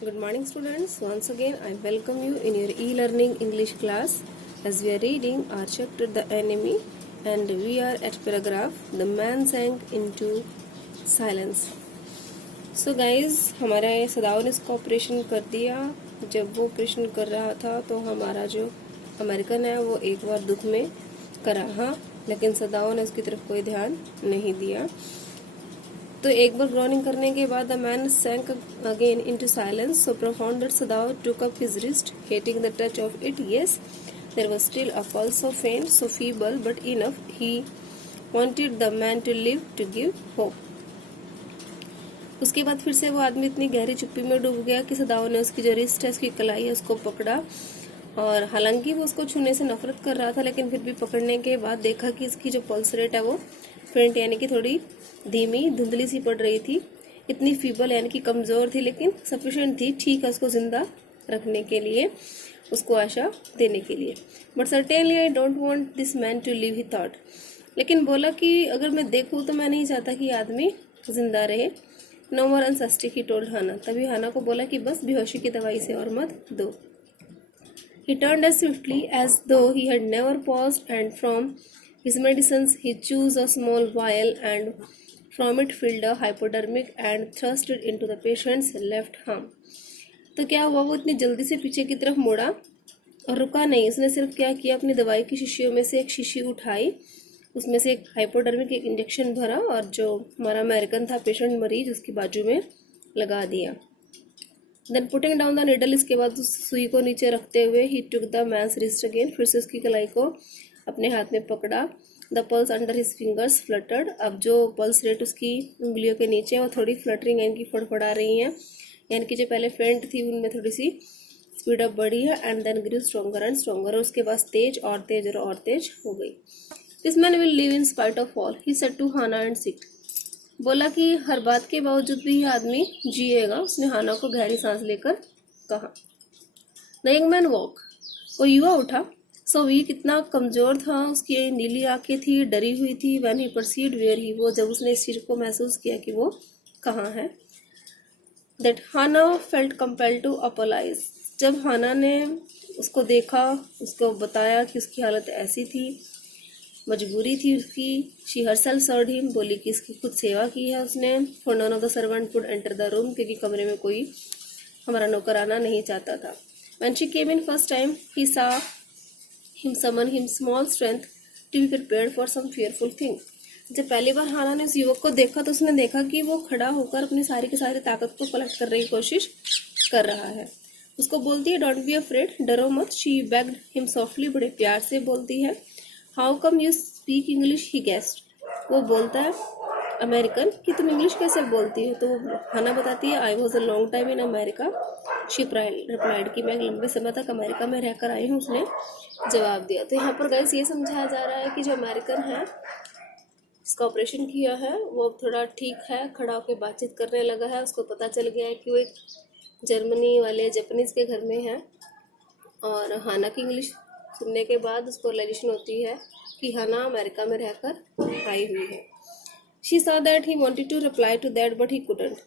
Good morning, students. Once again, I welcome you in your e-learning English class as we are reading our chapter The Enemy, and we are at paragraph The Man Sank into Silence. So guys, हमारे सदाओं ने इसका operation कर दिया. जब वो operation कर रहा था तो हमारा जो अमेरिकन है वो एक बार दुख में करा, हाँ, लेकिन सदाओं ने उसकी तरफ कोई ध्यान नहीं दिया. तो एक बार ग्रोनिंग करने के बाद the man sank again into silence so profound that Sadao took up his wrist hating the touch of it. Yes, there was still a pulse so faint so feeble but enough. He wanted the man to live to give hope. उसके बाद फिर से वो आदमी इतनी गहरी चुप्पी में डूब गया कि सदाओ ने उसकी जो रिस्ट है, उसकी कलाई है, उसको पकड़ा. और हालांकि वो उसको छूने से नफरत कर रहा था, लेकिन फिर भी पकड़ने के बाद देखा कि इसकी जो पल्स रेट है वो फेंट यानी कि थोड़ी धीमी धुंधली सी पड़ रही थी. इतनी फीबल यानी कि कमज़ोर थी, लेकिन सफिशिएंट थी, ठीक है, उसको जिंदा रखने के लिए, उसको आशा देने के लिए. But certainly I don't want this man to live, he thought. लेकिन बोला कि अगर मैं देखूँ तो मैं नहीं चाहता कि आदमी जिंदा रहे. नो मोर अनसस्टिक, ही टोल्ड हाना. तभी हाना को बोला कि बस बेहोशी की दवाई से और मत दो. He turned as swiftly as though he had never paused, and from his medicines he chose a small vial and from it filled a hypodermic and thrust it into the patient's left arm. तो क्या हुआ, वो इतनी जल्दी से पीछे की तरफ मुड़ा और रुका नहीं. उसने सिर्फ क्या किया, अपनी दवाई की शीशियों में से एक शीशी उठाई, उसमें से एक हाइपोडर्मिक एक इंजेक्शन भरा और जो हमारा अमेरिकन था पेशेंट मरीज उसकी बाजू में लगा दिया. Then putting down the needle, इसके बाद उस सुई को नीचे रखते हुए he took the man's wrist again, फिर से उसकी कलाई को अपने हाथ में पकड़ा. The pulse under his fingers fluttered. अब जो पल्स रेट उसकी उंगलियों के नीचे वो थोड़ी फ्लटरिंग यानी कि फड़फड़ा रही हैं, यानी कि जो पहले फेंट थी उनमें थोड़ी सी स्पीड अप बढ़ी है. And then grew stronger and stronger, उसके बाद तेज और तेज और तेज हो गई. This man will live in spite of all, he said to Hannah and sit. बोला कि हर बात के बावजूद भी यह आदमी जिएगा. उसने हाना को गहरी सांस लेकर कहा. द यंग मैन वॉक, वो युवा उठा. सो वी, कितना कमजोर था, उसकी नीली आंखें थी, डरी हुई थी. When he perceived where he वो, जब उसने इस चीज को महसूस किया कि वो कहाँ है. That Hannah felt compelled to apologize, जब हाना ने उसको देखा, उसको बताया कि उसकी हालत ऐसी थी, मजबूरी थी उसकी. शी हरसेल्फ सर्व्ड हिम, बोली कि इसकी खुद सेवा की है उसने. For none of the servant could enter the room, क्योंकि कमरे में कोई हमारा नौकर आना नहीं चाहता था. When she came in first time he saw him summon him small strength to be prepared for some fearful thing. जब पहली बार हाना ने उस युवक को देखा तो उसने देखा कि वो खड़ा होकर अपनी सारी की सारी ताकत को कलेक्ट करने की कोशिश कर रहा है. उसको बोलती है डोंट बी अफ्रेड, डरो मत. शी बेग्ड हिम सॉफ्टली, बड़े प्यार से बोलती है. How come you speak English, he guessed. वो बोलता है अमेरिकन कि तुम इंग्लिश कैसे बोलती हो. तो हाना बताती है I was a long time in America. She replied कि मैं एक लंबे समय तक अमेरिका में रहकर आई हूँ, उसने जवाब दिया. तो यहाँ पर गाइस ये समझाया जा रहा है कि जो अमेरिकन है जिसका ऑपरेशन किया है वो थोड़ा ठीक है, खड़ा होकर बातचीत करने लगा है. उसको पता चल गया है कि वो एक जर्मनी वाले जापानीज के घर में है. और हाना की इंग्लिश सुनने के बाद उसको रियलाइजेशन होती है कि हाना अमेरिका में रहकर आई हुई है. She saw that he wanted to reply to that but he couldn't.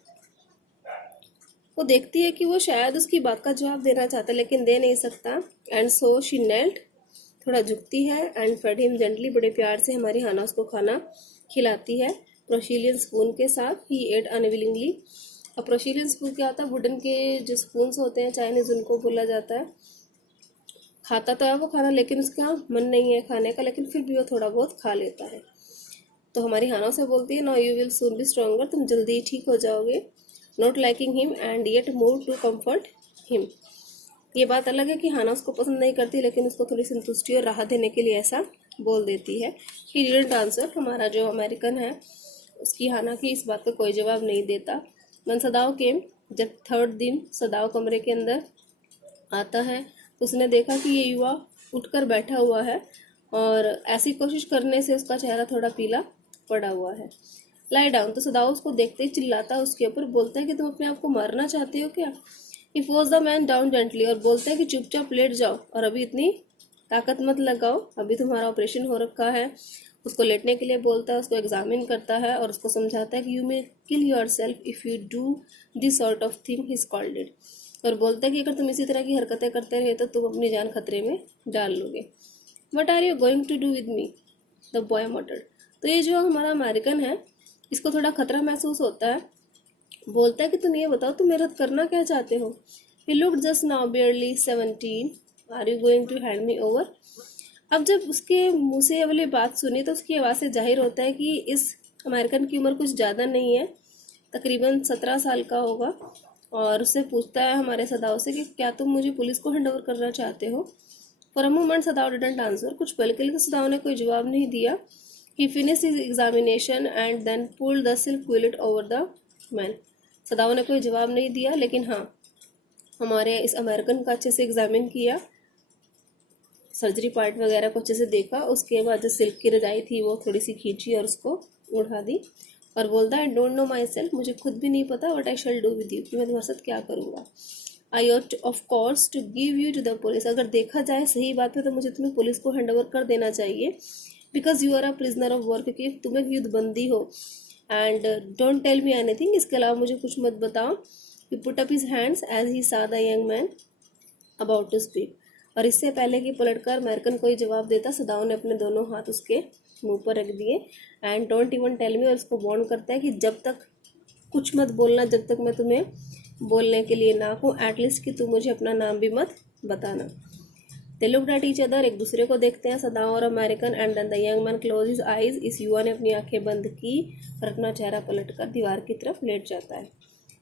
वो देखती है कि वो शायद उसकी बात का जवाब देना चाहता है लेकिन दे नहीं सकता. एंड सो शी knelt, थोड़ा झुकती है. एंड फेड हिम जेंटली, बड़े प्यार से हमारी हाना उसको खाना खिलाती है प्रोशिलियन स्पून के साथ. ही एट अनविलिंगली. अब प्रोशिलियन स्पून क्या होता है, वुडन के जो स्पून्स होते हैं चाइनीज, उनको बोला जाता है. खाता तो है वो खाना, लेकिन उसका मन नहीं है खाने का, लेकिन फिर भी वो थोड़ा बहुत खा लेता है. तो हमारी हाना से बोलती है no you will soon be stronger, तुम जल्दी ठीक हो जाओगे. Not liking him and yet move to comfort him. ये बात अलग है कि हाना उसको पसंद नहीं करती, लेकिन उसको थोड़ी संतुष्टि और राहत देने के लिए ऐसा बोल देती है. ही डिडंट आंसर, हमारा जो अमेरिकन है उसकी हाना की इस बात का कोई जवाब नहीं देता. मन सदाव केम, जब थर्ड दिन सदाव कमरे के अंदर आता है तो उसने देखा कि ये युवा उठकर बैठा हुआ है और ऐसी कोशिश करने से उसका चेहरा थोड़ा पीला पड़ा हुआ है. लाई डाउन, तो सदाव उसको देखते ही चिल्लाता है उसके ऊपर, बोलता है कि तुम अपने आप को मारना चाहते हो क्या. He force the man down gently, और बोलता है कि चुपचाप लेट जाओ और अभी इतनी ताकत मत लगाओ, अभी तुम्हारा ऑपरेशन हो रखा है उसको लेटने के लिए बोलता है, उसको एग्जामिन करता है और उसको समझाता है कि you may kill your self if you do this sort of thing his called it. और बोलता है कि अगर तुम इसी तरह की हरकतें करते रहे तो तुम अपनी जान खतरे में डाल लोगे। What are you going to do with me, the boy muttered. तो ये जो हमारा अमेरिकन है, इसको थोड़ा खतरा महसूस होता है। बोलता है कि तुम ये बताओ तुम मेरा करना क्या चाहते हो। He looked just now barely 17, are you going to hand me over. अब जब उसके मुंह से ये वाली बात सुनी तो उसकी आवाज़ से जाहिर होता है कि इस अमेरिकन की उम्र कुछ ज़्यादा नहीं है, तकरीबन 17 साल का होगा। और उससे पूछता है हमारे सदाव से कि क्या तुम मुझे पुलिस को हैंड ओवर करना चाहते हो। For a moment सदाव didn't answer. कुछ पल के लिए सदाव ने कोई जवाब नहीं दिया। He finish his examination and then pulled the silk विलेट ओवर द मैन। सदाव ने कोई जवाब नहीं दिया, लेकिन हाँ, हमारे इस अमेरिकन का अच्छे से एग्जामिन किया, सर्जरी पार्ट वगैरह को अच्छे से देखा। उसके बाद जो सिल्क की रजाई थी वो थोड़ी सी खींची और उसको उड़ा दी और बोलता है, I don't know myself, मुझे खुद भी नहीं पता what I shall do with you, कि मैं तुम्हारे साथ क्या करूँगा। I ought of course to give you to the police. अगर देखा जाए सही बात है तो मुझे तुम्हें पुलिस को हैंड ओवर कर देना चाहिए, because you are a prisoner of war, क्योंकि तुम एक युद्धबंदी हो। And don't tell me anything, इसके अलावा मुझे कुछ मत बताओ। He put up his hands as he saw the young man about to speak. और इससे पहले कि पलटकर अमेरिकन कोई जवाब देता, सदाव ने अपने दोनों हाथ उसके मुंह पर रख दिए and don't even tell me, और उसको वार्न करता है कि जब तक कुछ मत बोलना जब तक मैं तुम्हें बोलने के लिए ना कहूँ, एटलीस्ट कि तुम मुझे अपना नाम भी मत बताना। They looked at each other, एक दूसरे को देखते हैं सदाव और American. And then the young man close his eyes. इस युवा ने अपनी आंखें बंद की और अपना चेहरा पलटकर दीवार की तरफ लेट जाता है।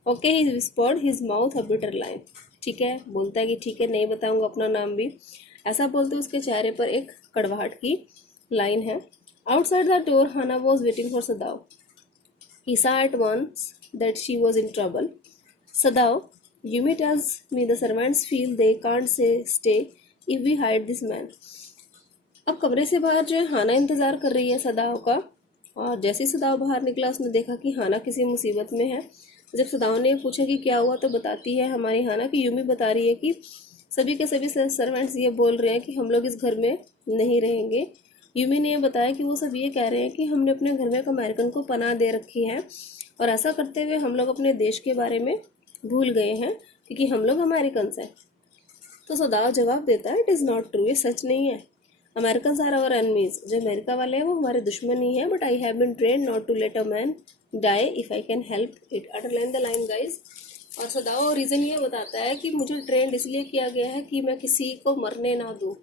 Okay, he whispered, his mouth a bitter line. ठीक है, बोलता है कि ठीक है, नहीं बताऊंगा अपना नाम भी। ऐसा बोलते उसके चेहरे पर एक कड़वाहट की लाइन है। Outside the door Hannah was waiting for Sadao. He saw at once that she was in trouble. Sadav, Yumi tells me the servants feel they can't say stay if we hide this man. अब कमरे से बाहर जो है हाना इंतजार कर रही है सदाव का, और जैसे ही सदाव बाहर निकला उसने देखा कि हाना किसी मुसीबत में है। जब सदाव ने पूछा कि क्या हुआ तो बताती है हमारी हाना कि यूमी बता रही है कि सभी के सभी सर्वेंट्स ये बोल रहे हैं कि हम लोग इस घर में नहीं रहेंगे। यूमी ने यह बताया कि वो सब ये कह रहे हैं कि हमने अपने घर में एक अमेरिकन को पनाह दे रखी है, और ऐसा करते हुए हम लोग अपने देश के बारे में भूल गए हैं क्योंकि हम लोग अमेरिकन हैं। तो सदाव जवाब देता है, इट इज़ नॉट ट्रू, ये सच नहीं है। अमेरिकन आर आवर एनिमीज, जो अमेरिका वाले हैं वो हमारे दुश्मन ही हैं, but I have been train not to let a man die if I can help it. Underline the line guys. और सदाव रीज़न ये बताता है कि मुझे ट्रेंड इसलिए किया गया है कि मैं किसी को मरने ना दूँ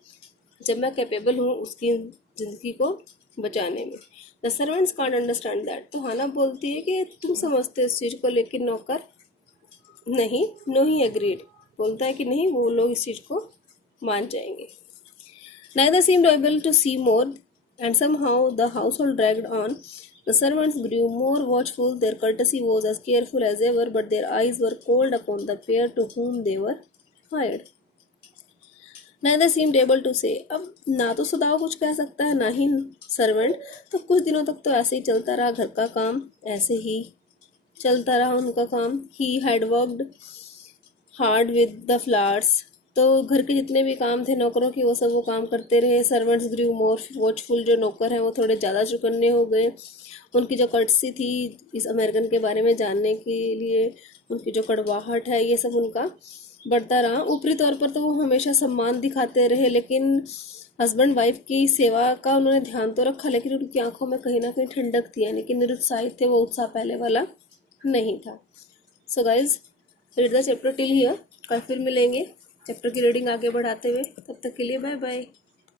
जब मैं कैपेबल हूँ उसकी ज़िंदगी को बचाने में। The servants can't understand that. तो हाना बोलती है कि तुम समझते हो इस चीज़ को, लेकिन नौकर नहीं। नो ही एग्रीड, बोलता है कि नहीं, वो लोग इस चीज़ को मान जाएंगे। Neither seemed able to see more, and somehow the household dragged on. The servants grew more watchful, their courtesy was as careful as ever, but their eyes were cold upon the pair to whom they were hired. Neither seemed able to say. अब ना तो सदाव कुछ कह सकता है ना ही servant. तो कुछ दिनों तक तो ऐसे ही चलता रहा, घर का काम ऐसे ही चलता रहा, उनका काम। He had worked hard with the flowers. तो घर के जितने भी काम थे नौकरों के, वो सब वो काम करते रहे। सर्वेंट्स ग्रू मोर वॉचफुल, जो नौकर हैं वो थोड़े ज़्यादा चौकन्ने हो गए। उनकी जो कर्टसी थी इस अमेरिकन के बारे में जानने के लिए, उनकी जो कड़वाहट है, ये सब उनका बढ़ता रहा। ऊपरी तौर पर तो वो हमेशा सम्मान दिखाते रहे, लेकिन हस्बैंड वाइफ की सेवा का उन्होंने ध्यान तो रखा, लेकिन उनकी आंखों में कहीं ना कहीं ठंडक थी, यानी कि निरुत्साहित थे, वो उत्साह पहले वाला नहीं था। So guys, read the chapter till here. कल फिर मिलेंगे चैप्टर की रीडिंग आगे बढ़ाते हुए। तब तक के लिए बाय बाय।